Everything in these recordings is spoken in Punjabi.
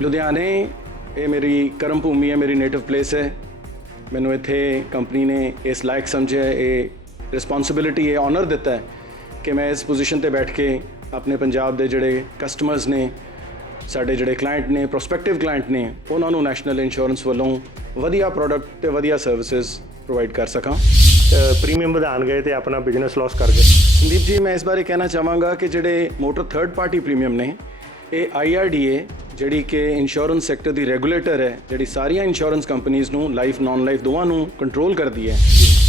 ਲੁਧਿਆਣੇ ਇਹ ਮੇਰੀ ਕਰਮ ਭੂਮੀ ਹੈ, ਮੇਰੀ ਨੇਟਿਵ ਪਲੇਸ ਹੈ। ਮੈਨੂੰ ਇੱਥੇ ਕੰਪਨੀ ਨੇ ਇਸ ਲਾਇਕ ਸਮਝਿਆ, ਇਹ ਰਿਸਪੌਂਸਿਬਿਲਿਟੀ, ਇਹ ਆਨਰ ਦਿੱਤਾ ਹੈ ਕਿ ਮੈਂ ਇਸ ਪੋਜੀਸ਼ਨ ਤੇ ਬੈਠ ਕੇ ਆਪਣੇ ਪੰਜਾਬ ਦੇ ਜਿਹੜੇ ਕਸਟਮਰਸ ਨੇ, ਸਾਡੇ ਜਿਹੜੇ ਕਲਾਇੰਟ ਨੇ, ਪ੍ਰੋਸਪੈਕਟਿਵ ਕਲਾਇੰਟ ਨੇ, ਉਹਨਾਂ ਨੂੰ ਨੈਸ਼ਨਲ ਇੰਸ਼ੋਰੈਂਸ ਵੱਲੋਂ ਵਧੀਆ ਪ੍ਰੋਡਕਟ ਤੇ ਵਧੀਆ ਸਰਵਿਸਿਜ਼ ਪ੍ਰੋਵਾਈਡ ਕਰ ਸਕਾਂ। ਪ੍ਰੀਮੀਅਮ ਵਧਾਉਣ ਗਏ ਤੇ ਆਪਣਾ ਬਿਜ਼ਨਸ ਲਾਸ ਕਰ ਗਏ। ਸੰਦੀਪ ਜੀ, ਮੈਂ ਇਸ ਬਾਰੇ ਕਹਿਣਾ ਚਾਹਾਂਗਾ ਕਿ ਜਿਹੜੇ ਮੋਟਰ ਥਰਡ ਪਾਰਟੀ ਪ੍ਰੀਮੀਅਮ ਨੇ, ਇਹ IRDA ਜਿਹੜੀ ਕਿ ਇੰਸ਼ੋਰੈਂਸ ਸੈਕਟਰ ਦੀ ਰੈਗੂਲੇਟਰ ਹੈ, ਜਿਹੜੀ ਸਾਰੀਆਂ ਇੰਸ਼ੋਰੈਂਸ ਕੰਪਨੀਆਂ ਨੂੰ, ਲਾਈਫ ਨਾਨ ਲਾਈਫ ਦੋਵਾਂ ਨੂੰ ਕੰਟਰੋਲ ਕਰਦੀ ਹੈ।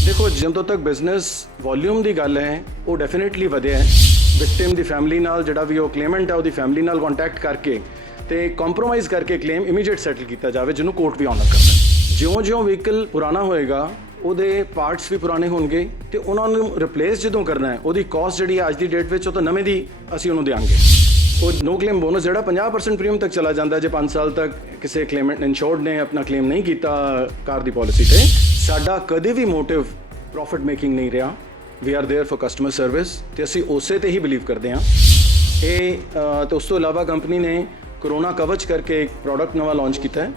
ਦੇਖੋ, ਜਦੋਂ ਤੱਕ ਬਿਜ਼ਨਸ ਵੋਲਿਊਮ ਦੀ ਗੱਲ ਹੈ, ਉਹ ਡੈਫੀਨੇਟਲੀ ਵਧਿਆ ਹੈ। ਵਿਕਟਿਮ ਦੀ ਫੈਮਿਲੀ ਨਾਲ, ਜਿਹੜਾ ਵੀ ਉਹ ਕਲੇਮੈਂਟ ਹੈ, ਉਹਦੀ ਫੈਮਿਲੀ ਨਾਲ ਕੰਟੈਕਟ ਕਰਕੇ ਤੇ ਕੰਪਰੋਮਾਈਜ਼ ਕਰਕੇ ਕਲੇਮ ਇਮੀਡੀਏਟ ਸੈਟਲ ਕੀਤਾ ਜਾਵੇ, ਜਿਹਨੂੰ ਕੋਰਟ ਵੀ ਆਨਰ ਕਰਦਾ। ਜਿਉਂ-ਜਿਉਂ ਵਹੀਕਲ ਪੁਰਾਣਾ ਹੋਏਗਾ, ਉਹਦੇ ਪਾਰਟਸ ਵੀ ਪੁਰਾਣੇ ਹੋਣਗੇ ਤੇ ਉਹਨਾਂ ਨੂੰ ਰਿਪਲੇਸ ਜਦੋਂ ਕਰਨਾ ਹੈ, ਉਹਦੀ ਕਾਸਟ ਜਿਹੜੀ ਅੱਜ ਦੀ ਡੇਟ ਵਿੱਚ, ਉਹ ਤਾਂ ਨਵੇਂ ਦੀ ਅਸੀਂ ਉਹਨੂੰ ਦਿਆਂਗੇ। ਉਹ ਨੋ ਕਲੇਮ ਬੋਨਸ ਜਿਹੜਾ 50% ਪ੍ਰੀਮੀਅਮ ਤੱਕ ਚਲਾ ਜਾਂਦਾ ਜੇ 5 ਸਾਲ ਤੱਕ ਕਿਸੇ ਕਲੇਮੈਂਟ ਇੰਸ਼ੋਰਡ ਨੇ ਆਪਣਾ ਕਲੇਮ ਨਹੀਂ ਕੀਤਾ ਕਾਰ ਦੀ ਪਾਲਿਸੀ ਤੇ। ਸਾਡਾ ਕਦੇ ਵੀ ਮੋਟਿਵ ਪ੍ਰੋਫਿਟ ਮੇਕਿੰਗ ਨਹੀਂ ਰਿਹਾ। We are there for customer service ਤੇ ਅਸੀਂ ਉਸੇ ਤੇ ਹੀ ਬਿਲੀਵ ਕਰਦੇ ਹਾਂ। ਇਹ ਤੇ ਉਸ ਤੋਂ ਇਲਾਵਾ ਕੰਪਨੀ ਨੇ ਕਰੋਨਾ ਕਵਚ ਕਰਕੇ ਇੱਕ ਪ੍ਰੋਡਕਟ ਨਵਾਂ ਲਾਂਚ ਕੀਤਾ ਹੈ।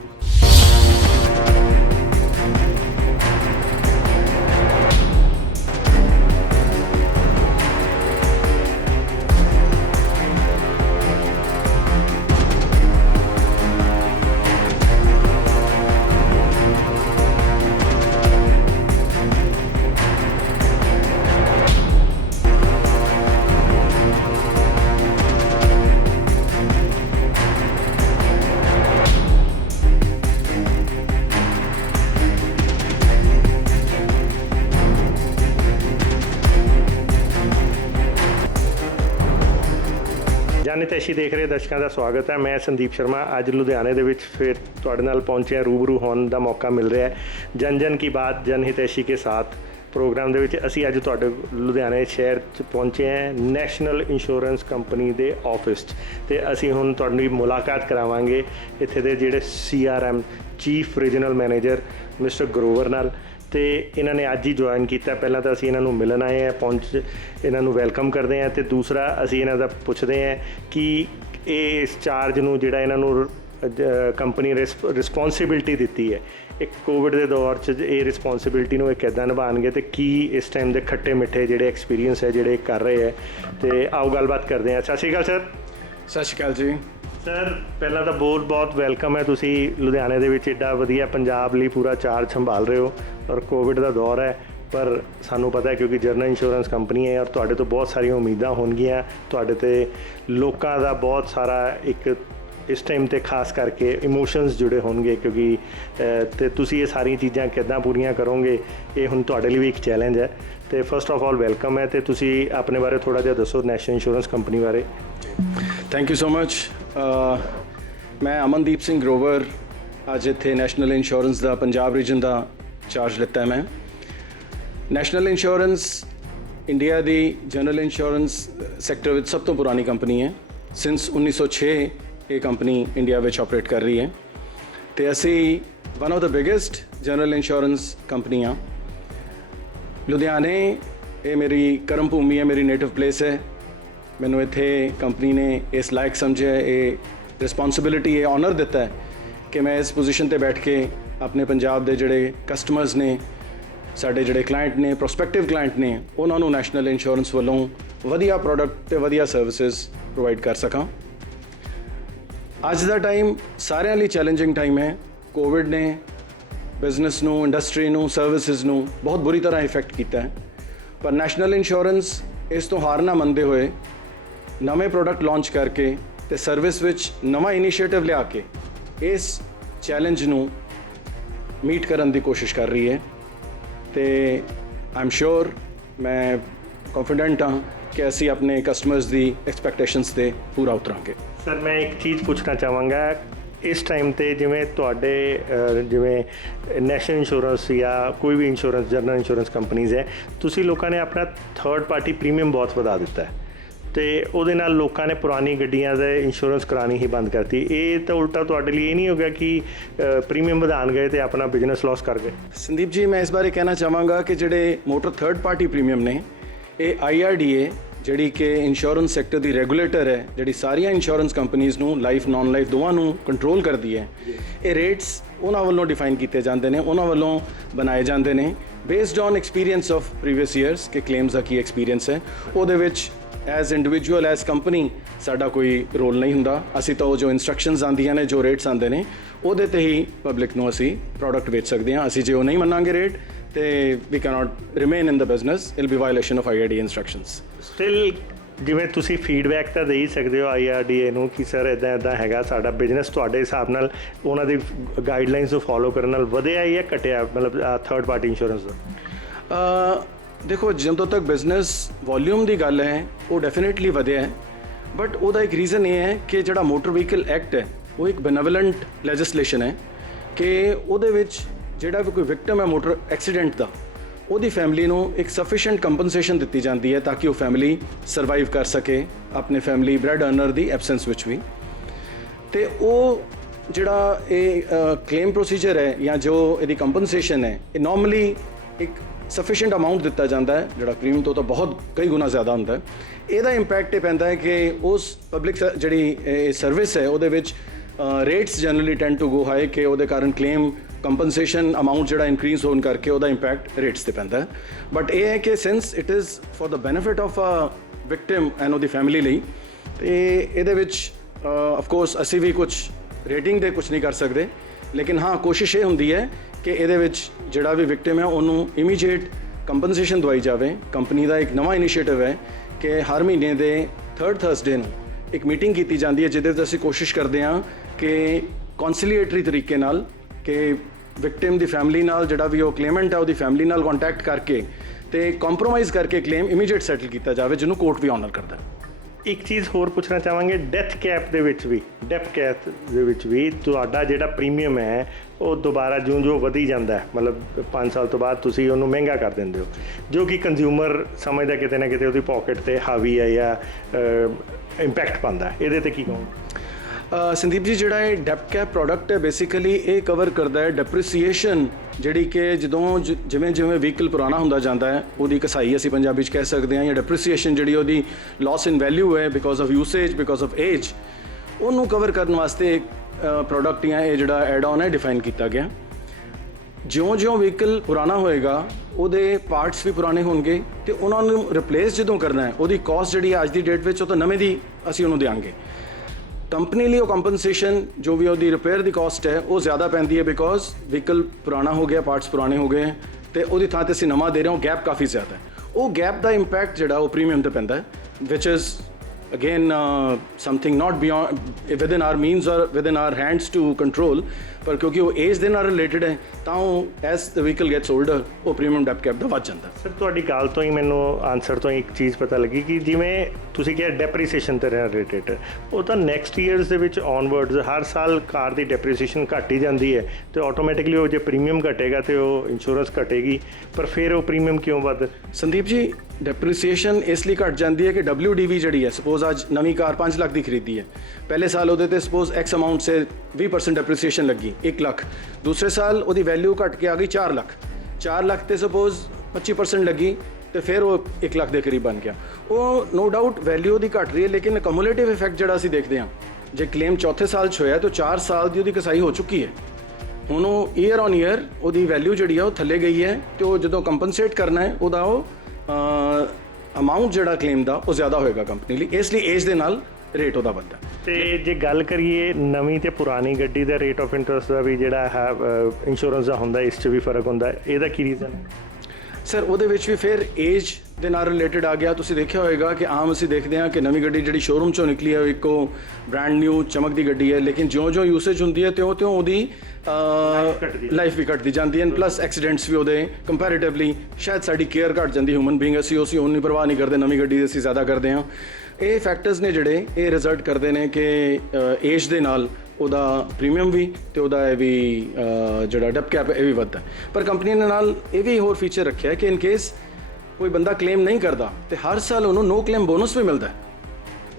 ਜਨਹਿਤੈਸ਼ੀ ਦੇਖ ਰਹੇ ਦਰਸ਼ਕਾਂ ਦਾ ਸਵਾਗਤ ਹੈ। ਮੈਂ ਸੰਦੀਪ ਸ਼ਰਮਾ। ਅੱਜ ਲੁਧਿਆਣੇ ਦੇ ਵਿੱਚ ਫਿਰ ਤੁਹਾਡੇ ਨਾਲ ਪਹੁੰਚਿਆ, ਰੂਬਰੂ ਹੋਣ ਦਾ ਮੌਕਾ ਮਿਲ ਰਿਹਾ ਹੈ। ਜਨ ਜਨ ਕੀ ਬਾਤ ਜਨਹਿਤੈਸ਼ੀ ਕੇ ਸਾਥ ਪ੍ਰੋਗਰਾਮ ਦੇ ਵਿੱਚ ਅਸੀਂ ਅੱਜ ਤੁਹਾਡੇ ਲੁਧਿਆਣੇ ਸ਼ਹਿਰ 'ਚ ਪਹੁੰਚੇ ਹਾਂ, ਨੈਸ਼ਨਲ ਇੰਸ਼ੋਰੈਂਸ ਕੰਪਨੀ ਦੇ ਆਫਿਸ 'ਚ। ਅਤੇ ਅਸੀਂ ਹੁਣ ਤੁਹਾਡੀ ਮੁਲਾਕਾਤ ਕਰਾਵਾਂਗੇ ਇੱਥੇ ਦੇ ਜਿਹੜੇ CRM chief regional manager mister Grover ਨਾਲ। ਅਤੇ ਇਹਨਾਂ ਨੇ ਅੱਜ ਹੀ ਜੁਆਇਨ ਕੀਤਾ। ਪਹਿਲਾਂ ਤਾਂ ਅਸੀਂ ਇਹਨਾਂ ਨੂੰ ਮਿਲਣ ਆਏ ਹਾਂ, ਇਹਨਾਂ ਨੂੰ ਵੈਲਕਮ ਕਰਦੇ ਹਾਂ। ਅਤੇ ਦੂਸਰਾ ਅਸੀਂ ਇਹਨਾਂ ਦਾ ਪੁੱਛਦੇ ਹਾਂ ਕਿ ਇਹ ਇਸ ਚਾਰਜ ਨੂੰ ਜਿਹੜਾ ਇਹਨਾਂ ਨੂੰ ਕੰਪਨੀ ਰਿਸਪੌਂਸਿਬਿਲਿਟੀ ਦਿੱਤੀ ਹੈ, ਇੱਕ ਕੋਵਿਡ ਦੇ ਦੌਰ 'ਚ ਇਹ ਰਿਸਪੌਂਸਿਬਿਲਿਟੀ ਨੂੰ ਇਹ ਕਿੱਦਾਂ ਨਿਭਾਉਣਗੇ ਅਤੇ ਕੀ ਇਸ ਟਾਈਮ ਦੇ ਖੱਟੇ ਮਿੱਠੇ ਜਿਹੜੇ ਐਕਸਪੀਰੀਅੰਸ ਹੈ ਜਿਹੜੇ ਕਰ ਰਹੇ ਹੈ। ਅਤੇ ਆਓ ਗੱਲਬਾਤ ਕਰਦੇ ਹਾਂ। ਸਤਿ ਸ਼੍ਰੀ ਅਕਾਲ ਸਰ। ਸਤਿ ਸ਼੍ਰੀ ਅਕਾਲ ਜੀ। ਸਰ, ਪਹਿਲਾਂ ਤਾਂ ਬਹੁਤ ਵੈਲਕਮ ਹੈ। ਤੁਸੀਂ ਲੁਧਿਆਣੇ ਦੇ ਵਿੱਚ ਐਡਾ ਵਧੀਆ ਪੰਜਾਬ ਲਈ ਪੂਰਾ ਚਾਰਜ ਸੰਭਾਲ ਰਹੇ ਹੋ ਔਰ ਕੋਵਿਡ ਦਾ ਦੌਰ ਹੈ, ਪਰ ਸਾਨੂੰ ਪਤਾ ਹੈ ਕਿਉਂਕਿ ਜਨਰਲ ਇੰਸ਼ੋਰੈਂਸ ਕੰਪਨੀ ਹੈ ਔਰ ਤੁਹਾਡੇ ਤੋਂ ਬਹੁਤ ਸਾਰੀਆਂ ਉਮੀਦਾਂ ਹੋਣਗੀਆਂ, ਤੁਹਾਡੇ 'ਤੇ ਲੋਕਾਂ ਦਾ ਬਹੁਤ ਸਾਰਾ ਇੱਕ ਇਸ ਟਾਈਮ 'ਤੇ ਖਾਸ ਕਰਕੇ ਇਮੋਸ਼ਨਸ ਜੁੜੇ ਹੋਣਗੇ ਕਿਉਂਕਿ ਅਤੇ ਤੁਸੀਂ ਇਹ ਸਾਰੀਆਂ ਚੀਜ਼ਾਂ ਕਿੱਦਾਂ ਪੂਰੀਆਂ ਕਰੋਗੇ, ਇਹ ਹੁਣ ਤੁਹਾਡੇ ਲਈ ਵੀ ਇੱਕ ਚੈਲੰਜ ਹੈ। ਅਤੇ ਫਸਟ ਆਫ ਆਲ ਵੈਲਕਮ ਹੈ। ਅਤੇ ਤੁਸੀਂ ਆਪਣੇ ਬਾਰੇ ਥੋੜ੍ਹਾ ਜਿਹਾ ਦੱਸੋ, ਨੈਸ਼ਨਲ ਇੰਸ਼ੋਰੈਂਸ ਕੰਪਨੀ ਬਾਰੇ। Thank you so much. ਮੈਂ ਅਮਨਦੀਪ ਸਿੰਘ ਗਰੋਵਰ ਅੱਜ ਇੱਥੇ ਨੈਸ਼ਨਲ ਇੰਸ਼ੋਰੈਂਸ ਦਾ ਪੰਜਾਬ ਰੀਜਨ ਦਾ ਚਾਰਜ ਲਿੱਤਾ। ਮੈਂ ਨੈਸ਼ਨਲ ਇੰਸ਼ੋਰੈਂਸ ਇੰਡੀਆ ਦੀ ਜਨਰਲ ਇੰਸ਼ੋਰੈਂਸ ਸੈਕਟਰ ਵਿੱਚ ਸਭ ਤੋਂ ਪੁਰਾਣੀ ਕੰਪਨੀ ਹੈ। ਸਿੰਸ 1906 ਇਹ ਕੰਪਨੀ ਇੰਡੀਆ ਵਿੱਚ ਆਪਰੇਟ ਕਰ ਰਹੀ ਹੈ ਅਤੇ ਅਸੀਂ one of the biggest general insurance company ਹਾਂ। ਲੁਧਿਆਣੇ ਇਹ ਮੇਰੀ ਕਰਮ ਭੂਮੀ ਹੈ, ਮੇਰੀ ਨੇਟਿਵ ਪਲੇਸ ਹੈ। ਮੈਨੂੰ ਇੱਥੇ ਕੰਪਨੀ ਨੇ ਇਸ ਲਾਇਕ ਸਮਝਿਆ, ਇਹ ਰਿਸਪੌਂਸਿਬਿਲਿਟੀ, ਇਹ ਆਨਰ ਦਿੱਤਾ ਹੈ ਕਿ ਮੈਂ ਇਸ ਪੋਜੀਸ਼ਨ ਤੇ ਬੈਠ ਕੇ ਆਪਣੇ ਪੰਜਾਬ ਦੇ ਜਿਹੜੇ ਕਸਟਮਰਸ ਨੇ, ਸਾਡੇ ਜਿਹੜੇ ਕਲਾਇੰਟ ਨੇ, ਪ੍ਰੋਸਪੈਕਟਿਵ ਕਲਾਇੰਟ ਨੇ, ਉਹਨਾਂ ਨੂੰ ਨੈਸ਼ਨਲ ਇੰਸ਼ੋਰੈਂਸ ਵੱਲੋਂ ਵਧੀਆ ਪ੍ਰੋਡਕਟ ਤੇ ਵਧੀਆ ਸਰਵਿਸਿਜ਼ ਪ੍ਰੋਵਾਈਡ ਕਰ ਸਕਾਂ। ਅੱਜ ਦਾ ਟਾਈਮ ਸਾਰਿਆਂ ਲਈ ਚੈਲੰਜਿੰਗ ਟਾਈਮ ਹੈ। ਕੋਵਿਡ ਨੇ ਬਿਜ਼ਨਸ ਨੂੰ, ਇੰਡਸਟਰੀ ਨੂੰ, ਸਰਵਿਸਿਜ਼ ਨੂੰ ਬਹੁਤ ਬੁਰੀ ਤਰ੍ਹਾਂ ਇਫੈਕਟ ਕੀਤਾ ਹੈ, ਪਰ ਨੈਸ਼ਨਲ ਇੰਸ਼ੋਰੈਂਸ ਇਸ ਤੋਂ ਹਾਰ ਨਾ ਮੰਨਦੇ ਹੋਏ ਨਵੇਂ ਪ੍ਰੋਡਕਟ ਲਾਂਚ ਕਰਕੇ ਤੇ ਸਰਵਿਸ ਵਿੱਚ ਨਵਾਂ ਇਨੀਸ਼ੀਏਟਿਵ ਲਿਆ ਕੇ ਇਸ ਚੈਲੰਜ ਨੂੰ ਮੀਟ ਕਰਨ ਦੀ ਕੋਸ਼ਿਸ਼ ਕਰ ਰਹੀ ਹੈ। ਤੇ ਆਈ ਐਮ ਸ਼ੋਰ, ਮੈਂ ਕੌਨਫੀਡੈਂਟ ਹਾਂ ਕਿ ਅਸੀਂ ਆਪਣੇ ਕਸਟਮਰਸ ਦੀ ਐਕਸਪੈਕਟੇਸ਼ਨਸ 'ਤੇ ਪੂਰਾ ਉਤਰਾਂਗੇ। ਸਰ, ਮੈਂ ਇੱਕ ਚੀਜ਼ ਪੁੱਛਣਾ ਚਾਹਾਂਗਾ, ਇਸ ਟਾਈਮ 'ਤੇ ਜਿਵੇਂ ਤੁਹਾਡੇ ਜਿਵੇਂ ਨੈਸ਼ਨਲ ਇੰਸ਼ੋਰੈਂਸ ਜਾਂ ਕੋਈ ਵੀ ਇੰਸ਼ੋਰੈਂਸ, ਜਨਰਲ ਇੰਸ਼ੋਰੈਂਸ ਕੰਪਨੀਜ਼ ਹੈ, ਤੁਸੀਂ ਲੋਕਾਂ ਨੇ ਆਪਣਾ ਥਰਡ ਪਾਰਟੀ ਪ੍ਰੀਮੀਅਮ ਬਹੁਤ ਵਧਾ ਦਿੱਤਾ ਹੈ ਅਤੇ ਉਹਦੇ ਨਾਲ ਲੋਕਾਂ ਨੇ ਪੁਰਾਣੀ ਗੱਡੀਆਂ ਦਾ ਇੰਸ਼ੋਰੈਂਸ ਕਰਾਉਣੀ ਹੀ ਬੰਦ ਕਰਤੀ। ਇਹ ਤਾਂ ਉਲਟਾ ਤੁਹਾਡੇ ਲਈ ਇਹ ਨਹੀਂ ਹੋ ਗਿਆ ਕਿ ਪ੍ਰੀਮੀਅਮ ਵਧਾਉਣ ਗਏ ਅਤੇ ਆਪਣਾ ਬਿਜ਼ਨਸ ਲਾਸ ਕਰ ਗਏ। ਸੰਦੀਪ ਜੀ, ਮੈਂ ਇਸ ਬਾਰੇ ਕਹਿਣਾ ਚਾਹਾਂਗਾ ਕਿ ਜਿਹੜੇ ਮੋਟਰ ਥਰਡ ਪਾਰਟੀ ਪ੍ਰੀਮੀਅਮ ਨੇ, ਇਹ IRDA ਜਿਹੜੀ ਕਿ ਇੰਸ਼ੋਰੈਂਸ ਸੈਕਟਰ ਦੀ ਰੈਗੂਲੇਟਰ ਹੈ, ਜਿਹੜੀ ਸਾਰੀਆਂ ਇੰਸ਼ੋਰੈਂਸ ਕੰਪਨੀਆਂ ਨੂੰ ਲਾਈਫ ਨਾਨ ਲਾਈਫ ਦੋਵਾਂ ਨੂੰ ਕੰਟਰੋਲ ਕਰਦੀ ਹੈ, ਇਹ ਰੇਟਸ ਉਹਨਾਂ ਵੱਲੋਂ ਡਿਫਾਈਨ ਕੀਤੇ ਜਾਂਦੇ ਨੇ, ਉਹਨਾਂ ਵੱਲੋਂ ਬਣਾਏ ਜਾਂਦੇ ਨੇ based on experience of previous years ਕਿ ਕਲੇਮਸ ਦਾ ਕੀ ਐਕਸਪੀਰੀਅੰਸ ਹੈ। ਉਹਦੇ ਵਿੱਚ ਐਜ਼ ਇੰਡੀਵਿਜੂਅਲ ਐਜ਼ ਕੰਪਨੀ ਸਾਡਾ ਕੋਈ ਰੋਲ ਨਹੀਂ ਹੁੰਦਾ। ਅਸੀਂ ਤਾਂ ਉਹ ਜੋ ਇਨਸਟਰਕਸ਼ਨਸ ਆਉਂਦੀਆਂ ਨੇ, ਜੋ ਰੇਟਸ ਆਉਂਦੇ ਨੇ, ਉਹਦੇ ਤੇ ਹੀ ਪਬਲਿਕ ਨੂੰ ਅਸੀਂ ਪ੍ਰੋਡਕਟ ਵੇਚ ਸਕਦੇ ਹਾਂ। ਅਸੀਂ ਜੇ ਉਹ ਨਹੀਂ ਮੰਨਾਂਗੇ ਰੇਟ ਤੇ we cannot remain in the business, will be violation of IRDA instructions. Still ਜਿਵੇਂ ਤੁਸੀਂ ਫੀਡਬੈਕ ਤਾਂ ਦੇ ਹੀ ਸਕਦੇ ਹੋ IRDA ਨੂੰ ਕਿ ਸਰ ਇੱਦਾਂ ਇੱਦਾਂ ਹੈਗਾ, ਸਾਡਾ ਬਿਜ਼ਨਸ ਤੁਹਾਡੇ ਹਿਸਾਬ ਨਾਲ ਉਹਨਾਂ ਦੀ ਗਾਈਡਲਾਈਨਸ ਨੂੰ ਫੋਲੋ ਕਰਨ ਨਾਲ ਵਧਿਆ ਜਾਂ ਘਟਿਆ, ਮਤਲਬ ਥਰਡ ਪਾਰਟੀ ਇੰਸ਼ੋਰੈਂਸ ਦਾ? ਦੇਖੋ, ਜਦੋਂ ਤੱਕ ਬਿਜ਼ਨਸ ਵੋਲਿਊਮ ਦੀ ਗੱਲ ਹੈ ਉਹ ਡੈਫੀਨੇਟਲੀ ਵਧਿਆ ਹੈ, ਬਟ ਉਹਦਾ ਇੱਕ ਰੀਜ਼ਨ ਇਹ ਹੈ ਕਿ ਜਿਹੜਾ ਮੋਟਰ ਵਹੀਕਲ ਐਕਟ ਹੈ ਉਹ ਇੱਕ ਬੈਨੇਵੋਲੈਂਟ ਲੈਜਿਸਲੇਸ਼ਨ ਹੈ ਕਿ ਉਹਦੇ ਵਿੱਚ ਜਿਹੜਾ ਵੀ ਕੋਈ ਵਿਕਟਮ ਹੈ ਮੋਟਰ ਐਕਸੀਡੈਂਟ ਦਾ, ਉਹਦੀ ਫੈਮਿਲੀ ਨੂੰ ਇੱਕ ਸਫੀਸ਼ੀਐਂਟ ਕੰਪਨਸੇਸ਼ਨ ਦਿੱਤੀ ਜਾਂਦੀ ਹੈ ਤਾਂ ਕਿ ਉਹ ਫੈਮਿਲੀ ਸਰਵਾਈਵ ਕਰ ਸਕੇ ਆਪਣੇ ਫੈਮਿਲੀ ਬ੍ਰੈਡ ਅਰਨਰ ਦੀ ਐਬਸੈਂਸ ਵਿੱਚ ਵੀ। ਤੇ ਉਹ ਜਿਹੜਾ ਇਹ ਕਲੇਮ ਪ੍ਰੋਸੀਜਰ ਹੈ ਜਾਂ ਜੋ ਇਹਦੀ ਕੰਪਨਸੇਸ਼ਨ ਹੈ, ਇਹ ਨਾਰਮਲੀ ਇੱਕ ਸਫੀਸ਼ੀਐਂਟ ਅਮਾਊਂਟ ਦਿੱਤਾ ਜਾਂਦਾ ਹੈ, ਜਿਹੜਾ ਪ੍ਰੀਮੀਅਮ ਤੋਂ ਤਾਂ ਬਹੁਤ ਕਈ ਗੁਣਾ ਜ਼ਿਆਦਾ ਹੁੰਦਾ ਹੈ। ਇਹਦਾ ਇੰਪੈਕਟ ਇਹ ਪੈਂਦਾ ਹੈ ਕਿ ਉਸ ਪਬਲਿਕ ਜਿਹੜੀ ਸਰਵਿਸ ਹੈ ਉਹਦੇ ਵਿੱਚ rates generally tend to go high, ਕਿ ਉਹਦੇ ਕਾਰਨ ਕਲੇਮ ਕੰਪਨਸੇਸ਼ਨ ਅਮਾਊਂਟ ਜਿਹੜਾ ਇਨਕਰੀਜ਼ ਹੋਣ ਕਰਕੇ ਉਹਦਾ ਇੰਪੈਕਟ ਰੇਟਸ 'ਤੇ ਪੈਂਦਾ ਹੈ। ਬਟ ਇਹ ਹੈ ਕਿ since it is for the benefit of a victim and ਉਹਦੀ ਫੈਮਿਲੀ ਲਈ, ਤੇ ਇਹਦੇ ਵਿੱਚ ਆਫ ਕੋਰਸ ਅਸੀਂ ਵੀ ਕੁਝ ਰੇਟਿੰਗ ਦੇ ਕੁਝ ਨਹੀਂ ਕਰ ਸਕਦੇ, ਲੇਕਿਨ ਹਾਂ ਕੋਸ਼ਿਸ਼ ਇਹ ਹੁੰਦੀ ਹੈ ਕਿ ਇਹਦੇ ਵਿੱਚ ਜਿਹੜਾ ਵੀ ਵਿਕਟਿਮ ਹੈ ਉਹਨੂੰ ਇਮੀਡੀਏਟ ਕੰਪਨਸੇਸ਼ਨ ਦਵਾਈ ਜਾਵੇ। ਕੰਪਨੀ ਦਾ ਇੱਕ ਨਵਾਂ ਇਨੀਸ਼ੀਏਟਿਵ ਹੈ ਕਿ ਹਰ ਮਹੀਨੇ ਦੇ 3rd ਥਰਸਡੇ ਨੂੰ ਇੱਕ ਮੀਟਿੰਗ ਕੀਤੀ ਜਾਂਦੀ ਹੈ ਜਿਹਦੇ ਵਿੱਚ ਅਸੀਂ ਕੋਸ਼ਿਸ਼ ਕਰਦੇ ਹਾਂ ਕਿ ਕੌਂਸੀਲੀਏਟਰੀ ਤਰੀਕੇ ਨਾਲ ਕਿ ਵਿਕਟਿਮ ਦੀ ਫੈਮਿਲੀ ਨਾਲ ਜਿਹੜਾ ਵੀ ਉਹ ਕਲੇਮੈਂਟ ਹੈ ਉਹਦੀ ਫੈਮਿਲੀ ਨਾਲ ਕੰਟੈਕਟ ਕਰਕੇ ਤੇ ਕੰਪਰੋਮਾਈਜ਼ ਕਰਕੇ ਕਲੇਮ ਇਮੀਡੀਏਟ ਸੈਟਲ ਕੀਤਾ ਜਾਵੇ, ਜਿਹਨੂੰ ਕੋਰਟ ਵੀ ਆਨਰ ਕਰਦਾ ਹੈ। ਇੱਕ ਚੀਜ਼ ਹੋਰ ਪੁੱਛਣਾ ਚਾਹਾਂਗੇ, ਡੈਥ ਕੈਪ ਦੇ ਵਿੱਚ ਵੀ ਤੁਹਾਡਾ ਜਿਹੜਾ ਪ੍ਰੀਮੀਅਮ ਹੈ ਉਹ ਦੁਬਾਰਾ ਜਿਉਂ ਵਧੀ ਜਾਂਦਾ ਹੈ, ਮਤਲਬ 5 ਸਾਲ ਤੋਂ ਬਾਅਦ ਤੁਸੀਂ ਉਹਨੂੰ ਮਹਿੰਗਾ ਕਰ ਦਿੰਦੇ ਹੋ, ਜੋ ਕਿ ਕੰਜ਼ਿਊਮਰ ਸਮਝਦਾ ਕਿਤੇ ਨਾ ਕਿਤੇ ਉਹਦੀ ਪਾਕਟ ਤੇ ਹਾਵੀ ਹੈ ਜਾਂ ਇੰਪੈਕਟ ਪਾਉਂਦਾ ਹੈ। ਇਹਦੇ ਤੇ ਕੀ ਕਹੋਗੇ? ਸੰਦੀਪ ਜੀ, ਜਿਹੜਾ ਇਹ ਡੈਪ ਕੈਪ ਪ੍ਰੋਡਕਟ ਹੈ ਬੇਸਿਕਲੀ ਇਹ ਕਵਰ ਕਰਦਾ ਹੈ ਡੈਪਰੀਸੀਏਸ਼ਨ, ਜਿਹੜੀ ਕਿ ਜਦੋਂ ਜਿਵੇਂ ਜਿਵੇਂ ਵਹੀਕਲ ਪੁਰਾਣਾ ਹੁੰਦਾ ਜਾਂਦਾ ਹੈ ਉਹਦੀ ਕਸਾਈ ਅਸੀਂ ਪੰਜਾਬੀ 'ਚ ਕਹਿ ਸਕਦੇ ਹਾਂ, ਜਾਂ ਡੈਪਰੀਸੀਏਸ਼ਨ ਜਿਹੜੀ ਉਹਦੀ ਲਾਸ ਇਨ ਵੈਲਿਊ ਹੈ because of usage, because of age, ਉਹਨੂੰ ਕਵਰ ਕਰਨ ਵਾਸਤੇ ਇੱਕ ਪ੍ਰੋਡਕਟ ਜਾਂ ਇਹ ਜਿਹੜਾ ਐਡ ਆਨ ਹੈ ਡਿਫਾਈਨ ਕੀਤਾ ਗਿਆ। ਜਿਉਂ-ਜਿਉਂ ਵਹੀਕਲ ਪੁਰਾਣਾ ਹੋਏਗਾ ਉਹਦੇ ਪਾਰਟਸ ਵੀ ਪੁਰਾਣੇ ਹੋਣਗੇ ਤੇ ਉਹਨਾਂ ਨੂੰ ਰਿਪਲੇਸ ਜਦੋਂ ਕਰਨਾ ਹੈ ਉਹਦੀ ਕਾਸਟ ਜਿਹੜੀ ਅੱਜ ਦੀ ਡੇਟ ਵਿੱਚ ਉਹ ਤਾਂ ਨਵੇਂ ਦੀ ਅਸੀਂ ਉਹਨੂੰ ਦਿਆਂਗੇ। ਕੰਪਨੀ ਲਈ ਉਹ ਕੰਪਨਸੇਸ਼ਨ ਜੋ ਵੀ ਉਹਦੀ ਰਿਪੇਅਰ ਦੀ ਕਾਸਟ ਹੈ ਉਹ ਜ਼ਿਆਦਾ ਪੈਂਦੀ ਹੈ ਬਿਕੋਜ਼ ਵਹੀਕਲ ਪੁਰਾਣਾ ਹੋ ਗਿਆ, ਪਾਰਟਸ ਪੁਰਾਣੇ ਹੋ ਗਏ ਤੇ ਉਹਦੀ ਥਾਂ ਤੇ ਅਸੀਂ ਨਵਾਂ ਦੇ ਰਹੇ ਹਾਂ, ਗੈਪ ਕਾਫੀ ਜ਼ਿਆਦਾ ਹੈ। ਉਹ ਗੈਪ ਦਾ ਇੰਪੈਕਟ ਜਿਹੜਾ ਉਹ ਪ੍ਰੀਮੀਅਮ ਤੇ ਪੈਂਦਾ ਹੈ, ਵਿਚ is again something not beyond within our means or within our hands to control, ਪਰ ਕਿਉਂਕਿ ਉਹ ਏਜ ਦੇ ਨਾਲ ਰਿਲੇਟਡ ਹੈ ਤਾਂ ਉਹ ਐਸ ਦ ਵਹੀਕਲ ਗੈਟਸ 올ਡਰ ਉਹ ਪ੍ਰੀਮੀਅਮ ਡੈਪ ਕੈਪ ਦਾ ਵੱਧ ਜਾਂਦਾ। ਸਰ ਤੁਹਾਡੀ ਗੱਲ ਤੋਂ ਹੀ ਮੈਨੂੰ ਆਨਸਰ ਤੋਂ ਇੱਕ ਚੀਜ਼ ਪਤਾ ਲੱਗੀ ਕਿ ਜਿਵੇਂ ਤੁਸੀਂ ਕਿਹਾ ਡੈਪਰੀਸੀਏਸ਼ਨ ਤੇ ਰਿਲੇਟਡ, ਉਹ ਤਾਂ ਨੈਕਸਟ ਈਅਰਸ ਦੇ ਵਿੱਚ ਔਨਵਰਡਸ ਹਰ ਸਾਲ ਕਾਰ ਦੀ ਡੈਪਰੀਸੀਏਸ਼ਨ ਘੱਟ ਹੀ ਜਾਂਦੀ ਹੈ ਤੇ ਆਟੋਮੈਟਿਕਲੀ ਉਹ ਜੇ ਪ੍ਰੀਮੀਅਮ ਘਟੇਗਾ ਤੇ ਉਹ ਇੰਸ਼ੋਰੈਂਸ ਘਟੇਗੀ, ਪਰ ਫਿਰ ਉਹ ਪ੍ਰੀਮੀਅਮ ਕਿਉਂ ਵੱਧ? ਸੰਦੀਪ ਜੀ, ਡੈਪਰੀਸੀਏਸ਼ਨ ਇਸ ਲਈ ਘਟ ਜਾਂਦੀ ਹੈ ਕਿ WDV ਜਿਹੜੀ ਹੈ, ਸਪੋਜ਼ ਅੱਜ ਨਵੀਂ ਕਾਰ 5 ਲੱਖ ਦੀ ਖਰੀਦੀ ਹੈ, ਪਹਿਲੇ ਸਾਲ ਉਹਦੇ ਤੇ ਸਪੋਜ਼ X ਅਮਾਊਂਟ ਸੇ 20% ਡੈਪਰੀਸੀਏਸ਼ਨ ਲੱਗੀ 1 ਲੱਖ, ਦੂਸਰੇ ਸਾਲ ਉਹਦੀ ਵੈਲਿਊ ਘਟ ਕੇ ਆ ਗਈ 4 ਲੱਖ, 4 ਲੱਖ ਤੇ ਸਪੋਜ਼ 25% ਲੱਗੀ ਤੇ ਫਿਰ ਉਹ 1 ਲੱਖ ਦੇ ਕਰੀਬ ਬਣ ਗਿਆ। ਉਹ ਨੋ ਡਾਊਟ ਵੈਲਿਊ ਦੀ ਘਟ ਰਹੀ ਹੈ, ਲੇਕਿਨ ਕਮੂਲੇਟਿਵ ਇਫੈਕਟ ਜਿਹੜਾ ਅਸੀਂ ਦੇਖਦੇ ਹਾਂ, ਜੇ ਕਲੇਮ ਚੌਥੇ ਸਾਲ 'ਚ ਹੋਇਆ ਤਾਂ 4 ਸਾਲ ਦੀ ਉਹਦੀ ਕਸਾਈ ਹੋ ਚੁੱਕੀ ਹੈ। ਹੁਣ ਉਹ ਈਅਰ ਔਨ ਈਅਰ ਉਹਦੀ ਵੈਲਿਊ ਜਿਹੜੀ ਆ ਉਹ ਥੱਲੇ ਗਈ ਹੈ ਤੇ ਉਹ ਜਦੋਂ ਕੰਪਨਸੇਟ ਕਰਨਾ ਹੈ ਉਹਦਾ ਉਹ ਅਮਾਊਂਟ ਜਿਹੜਾ ਕਲੇਮ ਦਾ ਉਹ ਜ਼ਿਆਦਾ ਹੋਏਗਾ ਕੰਪਨੀ ਲਈ, ਇਸ ਲਈ ਏਜ ਦੇ ਨਾਲ ਰੇਟ ਉਹਦਾ ਵੱਧਦਾ। ਤੇ ਜੇ ਗੱਲ ਕਰੀਏ ਨਵੀਂ ਤੇ ਪੁਰਾਣੀ ਗੱਡੀ ਦਾ ਰੇਟ ਆਫ ਇੰਟਰਸਟ ਦਾ ਵੀ ਜਿਹੜਾ ਹੈ ਇੰਸ਼ੋਰੈਂਸ ਦਾ ਹੁੰਦਾ, ਇਸ 'ਚ ਵੀ ਫਰਕ ਹੁੰਦਾ, ਇਹਦਾ ਕੀ ਰੀਜ਼ਨ? ਸਰ ਉਹਦੇ ਵਿੱਚ ਵੀ ਫਿਰ ਏਜ ਦੇ ਨਾਲ ਰਿਲੇਟਡ ਆ ਗਿਆ। ਤੁਸੀਂ ਦੇਖਿਆ ਹੋਏਗਾ ਕਿ ਆਮ ਅਸੀਂ ਦੇਖਦੇ ਹਾਂ ਕਿ ਨਵੀਂ ਗੱਡੀ ਜਿਹੜੀ ਸ਼ੋਰੂਮ 'ਚੋਂ ਨਿਕਲੀ ਹੈ ਉਹ ਇੱਕੋ ਬ੍ਰਾਂਡ ਨਿਊ ਚਮਕਦੀ ਗੱਡੀ ਹੈ, ਲੇਕਿਨ ਜਿਉਂ-ਜਿਉਂ ਯੂਸੇਜ ਹੁੰਦੀ ਹੈ ਤਿਉਂ-ਤਿਉਂ ਉਹਦੀ ਲਾਈਫ ਵੀ ਘਟਦੀ ਜਾਂਦੀ ਹੈ, ਪਲੱਸ ਐਕਸੀਡੈਂਟਸ ਵੀ ਉਹਦੇ ਕੰਪੈਰੀਟਿਵਲੀ ਸ਼ਾਇਦ ਸਾਡੀ ਕੇਅਰ ਘਟ ਜਾਂਦੀ, ਹਿਊਮਨ ਬੀਇੰਗ ਅਸੀਂ ਉਨੀ ਪਰਵਾਹ ਨਹੀਂ ਕਰਦੇ, ਨਵੀਂ ਗੱਡੀ ਦੀ ਅਸੀਂ ਜ਼ਿਆਦਾ ਕਰਦੇ ਹਾਂ। ਇਹ ਫੈਕਟਰਸ ਨੇ ਜਿਹੜੇ ਇਹ ਰਿਜ਼ਲਟ ਕਰਦੇ ਨੇ ਕਿ ਏਜ ਦੇ ਨਾਲ ਉਹਦਾ ਪ੍ਰੀਮੀਅਮ ਵੀ ਤੇ ਉਹਦਾ ਇਹ ਵੀ ਜਿਹੜਾ ਡੈਪ ਕੈਪ ਇਹ ਵੀ ਵੱਧਦਾ। ਪਰ ਕੰਪਨੀ ਨੇ ਨਾਲ ਇਹ ਵੀ ਹੋਰ ਫੀਚਰ ਰੱਖਿਆ ਕਿ ਇਨ ਕੇਸ ਕੋਈ ਬੰਦਾ ਕਲੇਮ ਨਹੀਂ ਕਰਦਾ ਤੇ ਹਰ ਸਾਲ ਉਹਨੂੰ ਨੋ ਕਲੇਮ ਬੋਨਸ ਵੀ ਮਿਲਦਾ।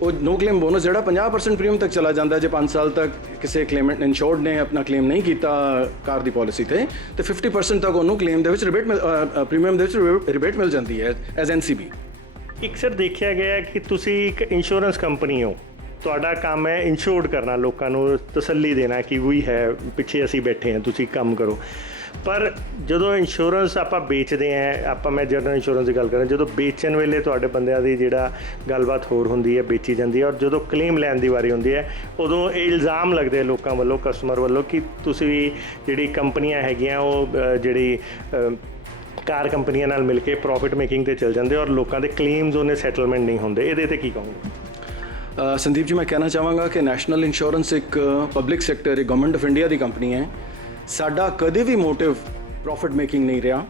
ਉਹ ਨੋ ਕਲੇਮ ਬੋਨਸ ਜਿਹੜਾ 50% ਪ੍ਰੀਮੀਅਮ ਤੱਕ ਚਲਾ ਜਾਂਦਾ, ਜੇ 5 ਸਾਲ ਤੱਕ ਕਿਸੇ ਕਲੇਮੈਂਟ ਇੰਸ਼ੋਰਡ ਨੇ ਆਪਣਾ ਕਲੇਮ ਨਹੀਂ ਕੀਤਾ ਕਾਰ ਦੀ ਪਾਲਿਸੀ ਤੇ 50% ਤੱਕ ਉਹਨੂੰ ਕਲੇਮ ਦੇ ਵਿੱਚ ਪ੍ਰੀਮੀਅਮ ਦੇ ਵਿੱਚ ਰਿਬੇਟ ਮਿਲ ਜਾਂਦੀ ਹੈ ਐਜ਼ NCB। ਇੱਕ ਸਰ ਦੇਖਿਆ ਗਿਆ ਕਿ ਤੁਸੀਂ ਇੱਕ ਇੰਸ਼ੋਰੈਂਸ ਕੰਪਨੀ ਹੋ, ਤੁਹਾਡਾ ਕੰਮ ਹੈ ਇੰਸ਼ੋਰਡ ਕਰਨਾ, ਲੋਕਾਂ ਨੂੰ ਤਸੱਲੀ ਦੇਣਾ ਕਿ ਵੀ ਹੈ ਪਿੱਛੇ ਅਸੀਂ ਬੈਠੇ ਹਾਂ, ਤੁਸੀਂ ਕੰਮ ਕਰੋ। ਪਰ ਜਦੋਂ ਇੰਸ਼ੋਰੈਂਸ ਆਪਾਂ ਵੇਚਦੇ ਹਾਂ, ਮੈਂ ਜਨਰਲ ਇੰਸ਼ੋਰੈਂਸ ਦੀ ਗੱਲ ਕਰਾਂ, ਜਦੋਂ ਵੇਚਣ ਵੇਲੇ ਤੁਹਾਡੇ ਬੰਦਿਆਂ ਦੀ ਜਿਹੜਾ ਗੱਲਬਾਤ ਹੋਰ ਹੁੰਦੀ ਹੈ, ਵੇਚੀ ਜਾਂਦੀ ਹੈ, ਔਰ ਜਦੋਂ ਕਲੇਮ ਲੈਣ ਦੀ ਵਾਰੀ ਹੁੰਦੀ ਹੈ ਉਦੋਂ ਇਹ ਇਲਜ਼ਾਮ ਲੱਗਦੇ ਆ ਲੋਕਾਂ ਵੱਲੋਂ, ਕਸਟਮਰ ਵੱਲੋਂ, ਕਿ ਤੁਸੀਂ ਜਿਹੜੀ ਕੰਪਨੀਆਂ ਹੈਗੀਆਂ ਉਹ ਜਿਹੜੀ ਕਾਰ ਕੰਪਨੀਆਂ ਨਾਲ ਮਿਲ ਕੇ ਪ੍ਰੋਫਿਟ ਮੇਕਿੰਗ ਤੇ ਚੱਲ ਜਾਂਦੇ ਔਰ ਲੋਕਾਂ ਦੇ ਕਲੇਮਸ ਉਹਨੇ ਸੈਟਲਮੈਂਟ ਨਹੀਂ ਹੁੰਦੇ। ਇਹਦੇ ਤੇ ਕੀ ਕਹੋਗੇ? ਸੰਦੀਪ ਜੀ, ਮੈਂ ਕਹਿਣਾ ਚਾਹਾਂਗਾ ਕਿ ਨੈਸ਼ਨਲ ਇੰਸ਼ੋਰੈਂਸ ਇੱਕ ਪਬਲਿਕ ਸੈਕਟਰ, ਇੱਕ ਗਵਰਨਮੈਂਟ ਆਫ ਇੰਡੀਆ ਦੀ ਕੰਪਨੀ ਹੈ। ਸਾਡਾ ਕਦੇ ਵੀ ਮੋਟਿਵ ਪ੍ਰੋਫਿਟ ਮੇਕਿੰਗ ਨਹੀਂ ਰਿਹਾ।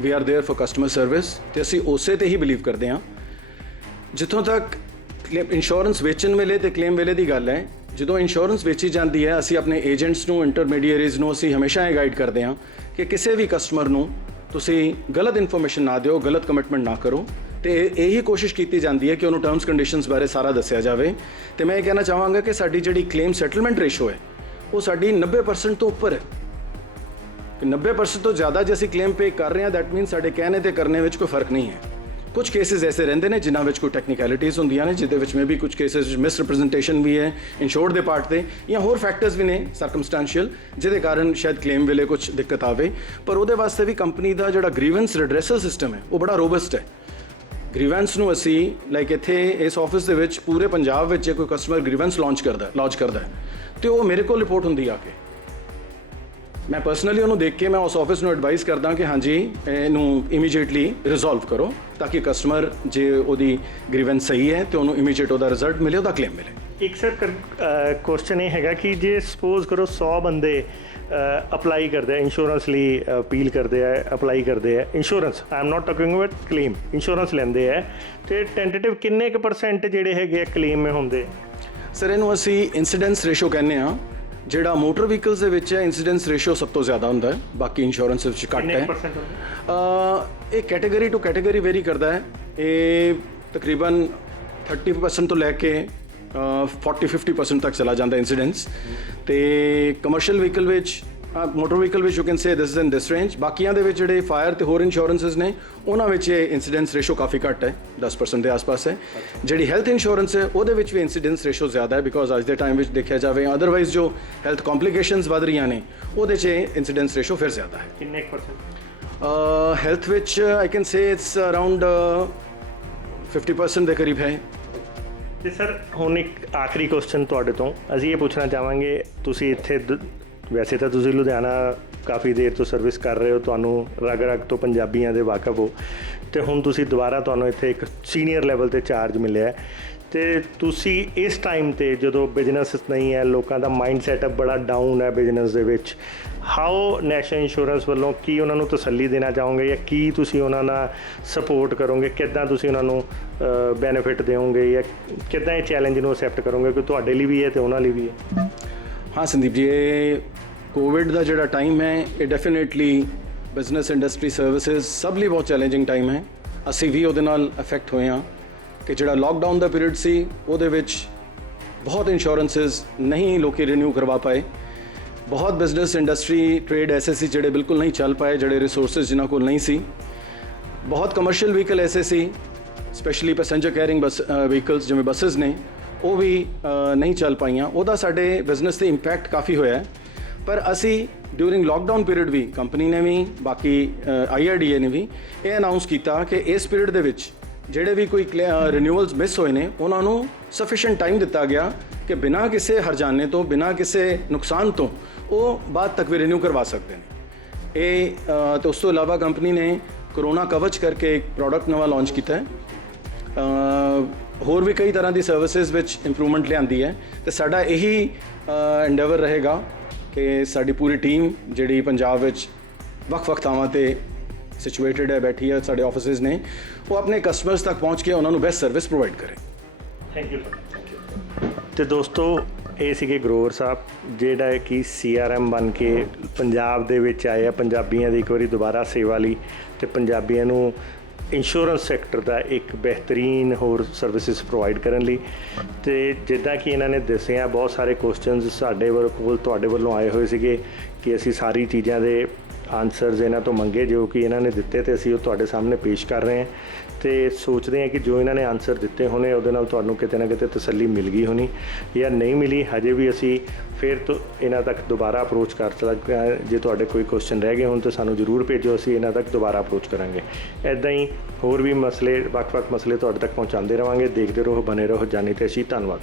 We are there for customer service, ਤੇ ਅਸੀਂ ਉਸੇ ਤੇ ਹੀ ਬਿਲੀਵ ਕਰਦੇ ਹਾਂ। ਜਿੱਥੋਂ ਤੱਕ ਇੰਸ਼ੋਰੈਂਸ ਵੇਚਣ ਵੇਲੇ ਤੇ ਕਲੇਮ ਵੇਲੇ ਦੀ ਗੱਲ ਹੈ, ਜਦੋਂ ਇੰਸ਼ੋਰੈਂਸ ਵੇਚੀ ਜਾਂਦੀ ਹੈ, ਅਸੀਂ ਆਪਣੇ ਏਜੰਟਸ ਨੂੰ, ਇੰਟਰਮੀਡੀਏਰੀਜ਼ ਨੂੰ ਅਸੀਂ ਹਮੇਸ਼ਾ ਇਹ ਗਾਈਡ ਕਰਦੇ ਹਾਂ ਕਿ ਕਿਸੇ ਵੀ ਕਸਟਮਰ ਨੂੰ ਤੁਸੀਂ ਗਲਤ ਇਨਫੋਰਮੇਸ਼ਨ ਨਾ ਦਿਓ, ਗਲਤ ਕਮਿਟਮੈਂਟ ਨਾ ਕਰੋ, ਤੇ ਇਹੀ ਕੋਸ਼ਿਸ਼ ਕੀਤੀ ਜਾਂਦੀ ਹੈ ਕਿ ਉਹਨੂੰ ਟਰਮਸ ਕੰਡੀਸ਼ਨਸ ਬਾਰੇ ਸਾਰਾ ਦੱਸਿਆ ਜਾਵੇ। ਤੇ ਮੈਂ ਇਹ ਕਹਿਣਾ ਚਾਹਾਂਗਾ ਕਿ ਸਾਡੀ ਜਿਹੜੀ ਕਲੇਮ ਸੈਟਲਮੈਂਟ ਰੇਸ਼ੋ ਹੈ ਉਹ ਸਾਡੀ 90% ਤੋਂ ਉੱਪਰ ਹੈ। 90% ਤੋਂ ਜ਼ਿਆਦਾ ਜੇ ਅਸੀਂ ਕਲੇਮ ਪੇ ਕਰ ਰਹੇ ਹਾਂ, ਦੈਟ ਮੀਨਸ ਸਾਡੇ ਕਹਿਣੇ ਤੇ ਕਰਨੇ ਵਿੱਚ ਕੋਈ ਫਰਕ ਨਹੀਂ ਹੈ। ਕੁਝ ਕੇਸਿਸ ਐਸੇ ਰਹਿੰਦੇ ਨੇ ਜਿਨ੍ਹਾਂ ਵਿੱਚ ਕੋਈ ਟੈਕਨੀਕੈਲਿਟੀਜ਼ ਹੁੰਦੀਆਂ ਨੇ, ਜਿਹਦੇ ਵਿੱਚ ਵੀ ਕੁਝ ਕੇਸਿਸ ਵਿੱਚ ਮਿਸ ਰਿਪਰੈਜ਼ੈਂਟੇਸ਼ਨ ਵੀ ਹੈ ਇੰਸ਼ੋਰਡ ਦੇ ਪਾਰਟ ਤੇ, ਜਾਂ ਹੋਰ ਫੈਕਟਰਸ ਵੀ ਨੇ ਸਰਕਮਸਟੈਂਸ਼ੀਅਲ, ਜਿਹਦੇ ਕਾਰਨ ਸ਼ਾਇਦ ਕਲੇਮ ਵੇਲੇ ਕੁਝ ਦਿੱਕਤ ਆਵੇ। ਪਰ ਉਹਦੇ ਵਾਸਤੇ ਵੀ ਕੰਪਨੀ ਦਾ ਜਿਹੜਾ ਗ੍ਰੀਵੈਂਸ ਰਿਡਰੈਸਲ ਸਿਸਟਮ ਹੈ ਉਹ ਬੜਾ ਰੋਬਸਟ ਹੈ। ਗ੍ਰੀਵੈਂਸ ਨੂੰ ਅਸੀਂ ਇੱਥੇ ਇਸ ਆਫਿਸ ਦੇ ਵਿੱਚ ਪੂਰੇ ਪੰਜਾਬ ਵਿੱਚ ਜੇ ਕੋਈ ਕਸਟਮਰ ਗ੍ਰੀਵੈਂਸ ਲਾਂਚ ਕਰਦਾ ਹੈ ਤੇ ਉਹ ਮੇਰੇ ਕੋਲ ਰਿਪੋਰਟ ਹੁੰਦੀ ਆ ਕੇ। ਮੈਂ ਪਰਸਨਲੀ ਉਹਨੂੰ ਦੇਖ ਕੇ ਮੈਂ ਉਸ ਆਫਿਸ ਨੂੰ ਐਡਵਾਈਸ ਕਰਦਾ ਕਿ ਹਾਂਜੀ ਇਹਨੂੰ ਇਮੀਡੀਏਟਲੀ ਰਿਜ਼ੋਲਵ ਕਰੋ, ਤਾਂ ਕਿ ਕਸਟਮਰ ਜੇ ਉਹਦੀ ਗ੍ਰੀਵੈਂਸ ਸਹੀ ਹੈ ਤੇ ਉਹਨੂੰ ਇਮੀਡੀਏਟ ਉਹਦਾ ਰਿਜ਼ਲਟ ਮਿਲੇ, ਉਹਦਾ ਕਲੇਮ ਮਿਲੇ। ਇੱਕ ਸਰ ਕੁਐਸਚਨ ਇਹ ਹੈਗਾ ਕਿ ਜੇ ਸਪੋਜ਼ ਕਰੋ 100 ਬੰਦੇ ਅਪਲਾਈ ਕਰਦੇ ਆ ਇੰਸ਼ੋਰੈਂਸ ਲਈ, ਅਪੀਲ ਕਰਦੇ ਆ, ਅਪਲਾਈ ਕਰਦੇ ਆ insurance, I am not talking about claim, insurance ਲੈਂਦੇ ਆ, ਤੇ ਟੈਂਟੇਟਿਵ ਕਿੰਨੇ ਕੁ % ਜਿਹੜੇ ਹੈਗੇ ਆ ਕਲੇਮ ਹੁੰਦੇ? ਸਰ ਇਹਨੂੰ ਅਸੀਂ ਇੰਸੀਡੈਂਸ ਰੇਸ਼ੋ ਕਹਿੰਦੇ ਹਾਂ। ਜਿਹੜਾ ਮੋਟਰ ਵਹੀਕਲਸ ਦੇ ਵਿੱਚ ਹੈ, ਇੰਸੀਡੈਂਸ ਰੇਸ਼ੋ ਸਭ ਤੋਂ ਜ਼ਿਆਦਾ ਹੁੰਦਾ ਹੈ, ਬਾਕੀ ਇੰਸ਼ੋਰੈਂਸ ਵਿੱਚ ਘੱਟ ਹੈ। ਇਹ ਕੈਟੇਗਰੀ ਟੂ ਕੈਟੇਗਰੀ ਵੇਰੀ ਕਰਦਾ ਹੈ। ਇਹ ਤਕਰੀਬਨ 30% ਤੋਂ ਲੈ ਕੇ 40-50% ਤੱਕ ਚਲਾ ਜਾਂਦਾ ਇੰਸੀਡੈਂਸ। ਤੇ ਕਮਰਸ਼ੀਅਲ ਵਹੀਕਲ ਵਿੱਚ, ਮੋਟਰ ਵਹੀਕਲ ਵਿੱਚ you can say this is in this range. ਬਾਕੀਆਂ ਦੇ ਵਿੱਚ ਜਿਹੜੇ ਫਾਇਰ ਤੇ ਹੋਰ ਇੰਸ਼ੋਰੈਂਸਸ ਨੇ ਉਹਨਾਂ ਵਿੱਚ ਇਹ ਇੰਸੀਡੈਂਸ ਰੇਸ਼ੋ ਕਾਫੀ ਘੱਟ ਹੈ, 10% ਦੇ ਆਸ-ਪਾਸ ਹੈ। ਜਿਹੜੀ ਹੈਲਥ ਇੰਸ਼ੋਰੈਂਸ ਹੈ ਉਹਦੇ ਵਿੱਚ ਵੀ ਇੰਸੀਡੈਂਸ ਰੇਸ਼ੋ ਜ਼ਿਆਦਾ ਹੈ, ਬਿਕੋਜ਼ ਅੱਜ ਦੇ ਟਾਈਮ ਵਿੱਚ ਦੇਖਿਆ ਜਾਵੇ ਅਦਰਵਾਈਜ਼ ਜੋ ਹੈਲਥ ਕੰਪਲਿਕੇਸ਼ਨਸ ਵੱਧ ਰਹੀਆਂ ਨੇ ਉਹਦੇ 'ਚ ਇੰਸੀਡੈਂਸ ਰੇਸ਼ੋ ਫਿਰ ਜ਼ਿਆਦਾ ਹੈ। ਕਿੰਨੇ %? ਹੈਲਥ ਵਿੱਚ I can say it's around 50% ਦੇ ਕਰੀਬ ਹੈ। ਤੇ ਸਰ ਹੁਣ ਇੱਕ ਆਖਰੀ ਕੁਐਸਚਨ ਤੁਹਾਡੇ ਤੋਂ ਅਸੀਂ ਇਹ ਪੁੱਛਣਾ ਚਾਹਾਂਗੇ, ਤੁਸੀਂ ਇੱਥੇ ਵੈਸੇ ਤਾਂ ਤੁਸੀਂ ਲੁਧਿਆਣਾ ਕਾਫੀ ਦੇਰ ਤੋਂ ਸਰਵਿਸ ਕਰ ਰਹੇ ਹੋ, ਤੁਹਾਨੂੰ ਰਗ ਰਗ ਤੋਂ ਪੰਜਾਬੀਆਂ ਦੇ ਵਾਕਫ ਹੋ, ਤੇ ਹੁਣ ਤੁਸੀਂ ਦੁਬਾਰਾ ਤੁਹਾਨੂੰ ਇੱਥੇ ਇੱਕ ਸੀਨੀਅਰ ਲੈਵਲ ਤੇ ਚਾਰਜ ਮਿਲਿਆ, ਤੇ ਤੁਸੀਂ ਇਸ ਟਾਈਮ ਤੇ ਜਦੋਂ ਬਿਜ਼ਨਸ ਨਹੀਂ ਹੈ, ਲੋਕਾਂ ਦਾ ਮਾਈਂਡ ਸੈਟਅਪ ਬੜਾ ਡਾਊਨ ਹੈ ਬਿਜ਼ਨਸ ਦੇ ਵਿੱਚ, ਹਾਊ ਨੈਸ਼ਨਲ ਇੰਸ਼ੋਰੈਂਸ ਵੱਲੋਂ ਕੀ ਉਹਨਾਂ ਨੂੰ ਤਸੱਲੀ ਦੇਣਾ ਚਾਹੋਗੇ, ਜਾਂ ਕੀ ਤੁਸੀਂ ਉਹਨਾਂ ਨਾਲ ਸਪੋਰਟ ਕਰੋਗੇ, ਕਿੱਦਾਂ ਤੁਸੀਂ ਉਹਨਾਂ ਨੂੰ ਬੈਨੀਫਿਟ ਦਿਓਗੇ, ਜਾਂ ਕਿੱਦਾਂ ਇਹ ਚੈਲੰਜ ਨੂੰ ਅਸੈਪਟ ਕਰੋਗੇ ਕਿ ਤੁਹਾਡੇ ਲਈ ਵੀ ਹੈ ਤੇ ਉਹਨਾਂ ਲਈ ਵੀ ਹੈ? ਹਾਂ ਸੰਦੀਪ ਜੀ, ਇਹ ਕੋਵਿਡ ਦਾ ਜਿਹੜਾ ਟਾਈਮ ਹੈ ਇਹ ਡੈਫੀਨੇਟਲੀ ਬਿਜ਼ਨਸ ਇੰਡਸਟਰੀ ਸਰਵਿਸਿਜ਼ ਸਭ ਲਈ ਬਹੁਤ ਚੈਲੰਜਿੰਗ ਟਾਈਮ ਹੈ। ਅਸੀਂ ਵੀ ਉਹਦੇ ਨਾਲ ਅਫੈਕਟ ਹੋਏ ਹਾਂ ਕਿ ਜਿਹੜਾ ਲੋਕਡਾਊਨ ਦਾ ਪੀਰੀਅਡ ਸੀ ਉਹਦੇ ਵਿੱਚ ਬਹੁਤ ਇੰਸ਼ੋਰੈਂਸਿਸ ਨਹੀਂ ਲੋਕੀ ਰੀਨਿਊ ਕਰਵਾ ਪਾਏ। ਬਹੁਤ ਬਿਜ਼ਨਸ ਇੰਡਸਟਰੀ ਟ੍ਰੇਡ ਐਸੇ ਸੀ ਜਿਹੜੇ ਬਿਲਕੁਲ ਨਹੀਂ ਚੱਲ ਪਾਏ, ਜਿਹੜੇ ਰਿਸੋਰਸਿਸ ਜਿਨ੍ਹਾਂ ਕੋਲ ਨਹੀਂ ਸੀ। ਬਹੁਤ ਕਮਰਸ਼ੀਅਲ ਵਹੀਕਲ ਐਸੇ ਸੀ, ਸਪੈਸ਼ਲੀ ਪੈਸੇਂਜਰ ਕੈਰਿੰਗ ਵਹੀਕਲਸ ਜਿਵੇਂ ਬੱਸਿਸ ਨੇ, ਉਹ ਵੀ ਨਹੀਂ ਚੱਲ ਪਾਈਆਂ। ਉਹਦਾ ਸਾਡੇ ਬਿਜ਼ਨਸ 'ਤੇ ਇੰਪੈਕਟ ਕਾਫੀ ਹੋਇਆ। ਪਰ ਅਸੀਂ ਡਿਊਰਿੰਗ ਲੋਕਡਾਊਨ ਪੀਰੀਅਡ ਵੀ ਕੰਪਨੀ ਨੇ ਵੀ, ਬਾਕੀ IRDA ਨੇ ਵੀ ਇਹ ਅਨਾਊਂਸ ਕੀਤਾ ਕਿ ਇਸ ਪੀਰੀਅਡ ਦੇ ਵਿੱਚ ਜਿਹੜੇ ਵੀ ਕੋਈ ਰਿਨਿਊਅਲਸ ਮਿਸ ਹੋਏ ਨੇ ਉਹਨਾਂ ਨੂੰ ਸਫੀਸ਼ੀਐਂਟ ਟਾਈਮ ਦਿੱਤਾ ਗਿਆ ਕਿ ਬਿਨਾਂ ਕਿਸੇ ਹਰਜਾਨੇ ਤੋਂ, ਬਿਨਾਂ ਕਿਸੇ ਨੁਕਸਾਨ ਤੋਂ ਉਹ ਬਾਅਦ ਤੱਕ ਵੀ ਰਿਨਿਊ ਕਰਵਾ ਸਕਦੇ ਨੇ। ਇਹ ਤੇ ਉਸ ਤੋਂ ਇਲਾਵਾ ਕੰਪਨੀ ਨੇ ਕਰੋਨਾ ਕਵਚ ਕਰਕੇ ਇੱਕ ਪ੍ਰੋਡਕਟ ਨਵਾਂ ਲਾਂਚ ਕੀਤਾ ਹੈ। ਹੋਰ ਵੀ ਕਈ ਤਰ੍ਹਾਂ ਦੀ ਸਰਵਿਸਿਜ਼ ਵਿੱਚ ਇੰਪਰੂਵਮੈਂਟ ਲਿਆਂਦੀ ਹੈ, ਤੇ ਸਾਡਾ ਇਹੀ ਐਂਡੇਵਰ ਰਹੇਗਾ ਕਿ ਸਾਡੀ ਪੂਰੀ ਟੀਮ ਜਿਹੜੀ ਪੰਜਾਬ ਵਿੱਚ ਵੱਖ-ਵੱਖ ਥਾਵਾਂ 'ਤੇ ਸਿਚੁਏਟਡ ਹੈ, ਬੈਠੀ ਹੈ, ਸਾਡੇ ਆਫਿਸਿਸ ਨੇ, ਉਹ ਆਪਣੇ ਕਸਟਮਰਸ ਤੱਕ ਪਹੁੰਚ ਕੇ ਉਹਨਾਂ ਨੂੰ ਬੈਸਟ ਸਰਵਿਸ ਪ੍ਰੋਵਾਈਡ ਕਰੇ। Thank you sir. ਤੇ ਦੋਸਤੋ, ਇਹ ਸੀਗੇ ਗਰੋਵਰ ਸਾਹਿਬ, ਜਿਹੜਾ ਕਿ CRM ਬਣ ਕੇ ਪੰਜਾਬ ਦੇ ਵਿੱਚ ਆਏ ਆ ਪੰਜਾਬੀਆਂ ਦੀ ਇੱਕ ਵਾਰੀ ਦੁਬਾਰਾ ਸੇਵਾ ਲਈ, ਤੇ ਪੰਜਾਬੀਆਂ ਨੂੰ ਇੰਸ਼ੋਰੈਂਸ ਸੈਕਟਰ ਦਾ ਇੱਕ ਬਿਹਤਰੀਨ ਹੋਰ ਸਰਵਿਸਿਜ਼ ਪ੍ਰੋਵਾਈਡ ਕਰਨ ਲਈ। ਤੇ ਜਿੱਦਾਂ ਕਿ ਇਹਨਾਂ ਨੇ ਦੱਸਿਆ, ਬਹੁਤ ਸਾਰੇ ਕੁਐਸਚਨਸ ਸਾਡੇ ਕੋਲ ਤੁਹਾਡੇ ਵੱਲੋਂ ਆਏ ਹੋਏ ਸੀਗੇ ਕਿ ਅਸੀਂ ਸਾਰੀ ਚੀਜ਼ਾਂ ਦੇ ਆਨਸਰਸ ਇਹਨਾਂ ਤੋਂ ਮੰਗੇ ਜੋ ਕਿ ਇਹਨਾਂ ਨੇ ਦਿੱਤੇ ਤੇ ਅਸੀਂ ਉਹ ਤੁਹਾਡੇ ਸਾਹਮਣੇ ਪੇਸ਼ ਕਰ ਰਹੇ ਹਾਂ ਤੇ ਸੋਚਦੇ ਹਾਂ ਕਿ ਜੋ ਇਹਨਾਂ ਨੇ ਆਨਸਰ ਦਿੱਤੇ ਹੋਣੇ ਉਹਦੇ ਨਾਲ ਤੁਹਾਨੂੰ ਕਿਤੇ ਨਾ ਕਿਤੇ ਤਸੱਲੀ ਮਿਲ ਗਈ ਹੋਣੀ ਜਾਂ ਨਹੀਂ ਮਿਲੀ। ਹਜੇ ਵੀ ਅਸੀਂ ਫਿਰ ਤੋਂ ਇਹਨਾਂ ਤੱਕ ਦੁਬਾਰਾ ਅਪਰੋਚ ਕਰ ਸਕਦੇ ਹਾਂ। ਜੇ ਤੁਹਾਡੇ ਕੋਈ ਕੁਐਸਚਨ ਰਹਿ ਗਏ ਹੋਣ ਤਾਂ ਸਾਨੂੰ ਜ਼ਰੂਰ ਭੇਜੋ, ਅਸੀਂ ਇਹਨਾਂ ਤੱਕ ਦੁਬਾਰਾ ਅਪਰੋਚ ਕਰਾਂਗੇ। ਇੱਦਾਂ ਹੀ ਹੋਰ ਵੀ ਮਸਲੇ ਵੱਖ-ਵੱਖ ਮਸਲੇ ਤੁਹਾਡੇ ਤੱਕ ਪਹੁੰਚਾਉਂਦੇ ਰਹਾਂਗੇ। ਦੇਖਦੇ ਰਹੋ, ਬਨੇ ਰਹੋ ਜਾਨੀ ਤੇ ਅਸੀਂ। ਧੰਨਵਾਦ।